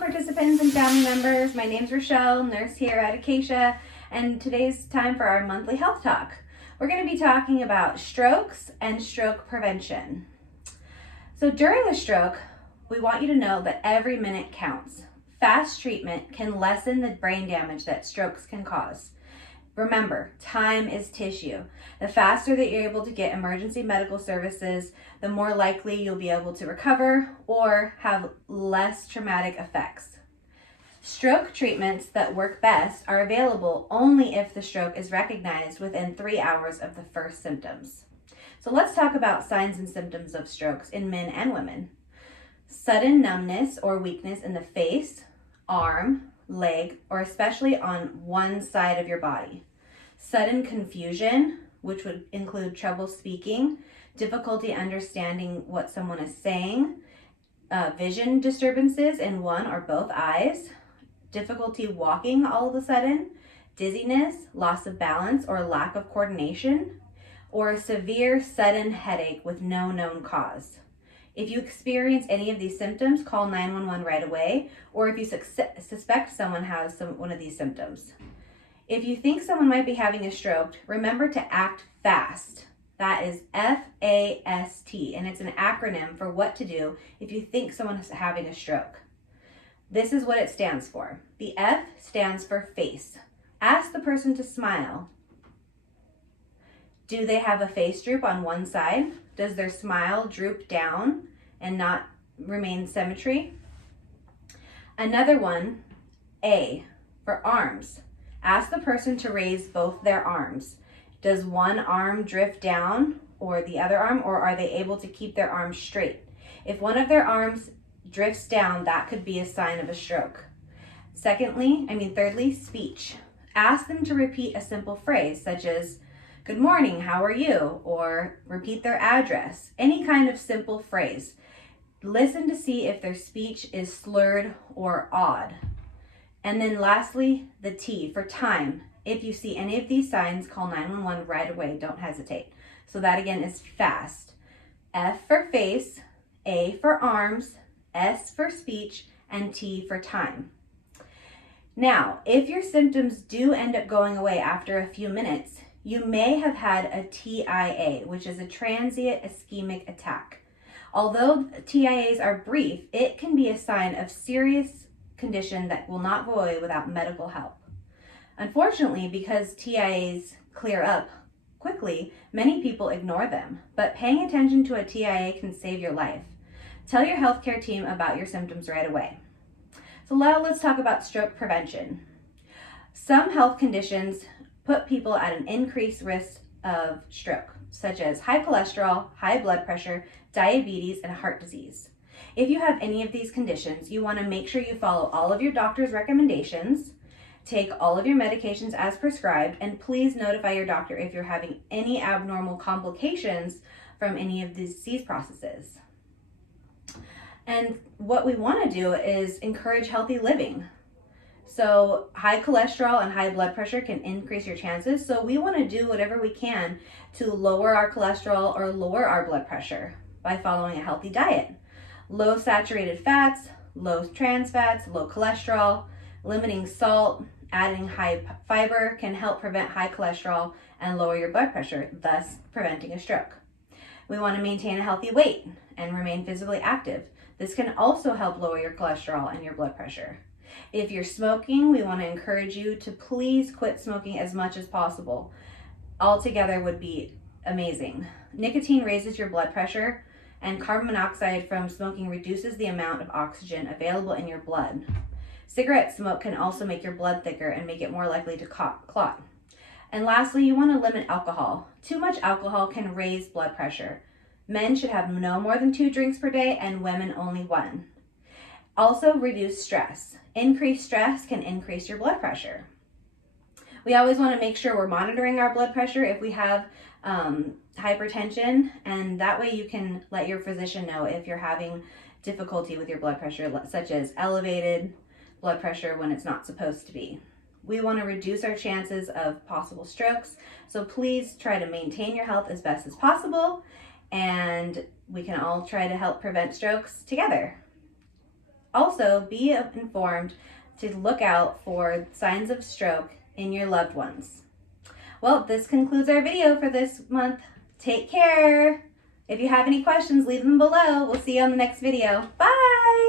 participants and family members. My name's Rochelle, nurse here at Acacia, and today's time for our monthly health talk. We're going to be talking about strokes and stroke prevention. So during a stroke, we want you to know that every minute counts. Fast treatment can lessen the brain damage that strokes can cause. Remember, time is tissue. The faster that you're able to get emergency medical services, the more likely you'll be able to recover or have less traumatic effects. Stroke treatments that work best are available only if the stroke is recognized within 3 hours of the first symptoms. So let's talk about signs and symptoms of strokes in men and women. Sudden numbness or weakness in the face, arm, leg, or especially on one side of your body. Sudden confusion, which would include trouble speaking, difficulty understanding what someone is saying, vision disturbances in one or both eyes, difficulty walking all of a sudden, dizziness, loss of balance or lack of coordination, or a severe sudden headache with no known cause. If you experience any of these symptoms, call 911 right away, or if you suspect someone has one of these symptoms. If you think someone might be having a stroke, remember to act fast. That is FAST, and it's an acronym for what to do if you think someone is having a stroke. This is what it stands for. The F stands for face. Ask the person to smile. Do they have a face droop on one side? Does their smile droop down and not remain symmetry? Another one, A, for arms. Ask the person to raise both their arms. Does one arm drift down or the other arm, or are they able to keep their arms straight? If one of their arms drifts down, that could be a sign of a stroke. Thirdly, speech. Ask them to repeat a simple phrase such as, "Good morning, how are you?" or repeat their address. Any kind of simple phrase. Listen to see if their speech is slurred or odd. And then lastly, the T for time. If you see any of these signs, call 911 right away. Don't hesitate. So that again is fast. F for face, A for arms, S for speech, and T for time. Now, if your symptoms do end up going away after a few minutes, you may have had a TIA, which is a transient ischemic attack. Although TIAs are brief, it can be a sign of serious condition that will not go away without medical help. Unfortunately, because TIAs clear up quickly, many people ignore them, but paying attention to a TIA can save your life. Tell your healthcare team about your symptoms right away. So now let's talk about stroke prevention. Some health conditions put people at an increased risk of stroke, such as high cholesterol, high blood pressure, diabetes, and heart disease. If you have any of these conditions, you want to make sure you follow all of your doctor's recommendations, take all of your medications as prescribed, and please notify your doctor if you're having any abnormal complications from any of these disease processes. And what we want to do is encourage healthy living. So high cholesterol and high blood pressure can increase your chances. So we want to do whatever we can to lower our cholesterol or lower our blood pressure by following a healthy diet. Low saturated fats, low trans fats, low cholesterol, limiting salt, adding high fiber can help prevent high cholesterol and lower your blood pressure, thus preventing a stroke. We want to maintain a healthy weight and remain physically active. This can also help lower your cholesterol and your blood pressure. If you're smoking, we want to encourage you to please quit smoking as much as possible. Altogether would be amazing. Nicotine raises your blood pressure, and carbon monoxide from smoking reduces the amount of oxygen available in your blood. Cigarette smoke can also make your blood thicker and make it more likely to clot. And lastly, you want to limit alcohol. Too much alcohol can raise blood pressure. Men should have no more than 2 drinks per day and women only 1. Also, reduce stress. Increased stress can increase your blood pressure. We always want to make sure we're monitoring our blood pressure if we have hypertension, and that way you can let your physician know if you're having difficulty with your blood pressure, such as elevated blood pressure when it's not supposed to be. We want to reduce our chances of possible strokes, so please try to maintain your health as best as possible, and we can all try to help prevent strokes together. Also, be informed to look out for signs of stroke in your loved ones. Well, this concludes our video for this month. Take care. If you have any questions, leave them below. We'll see you on the next video. Bye!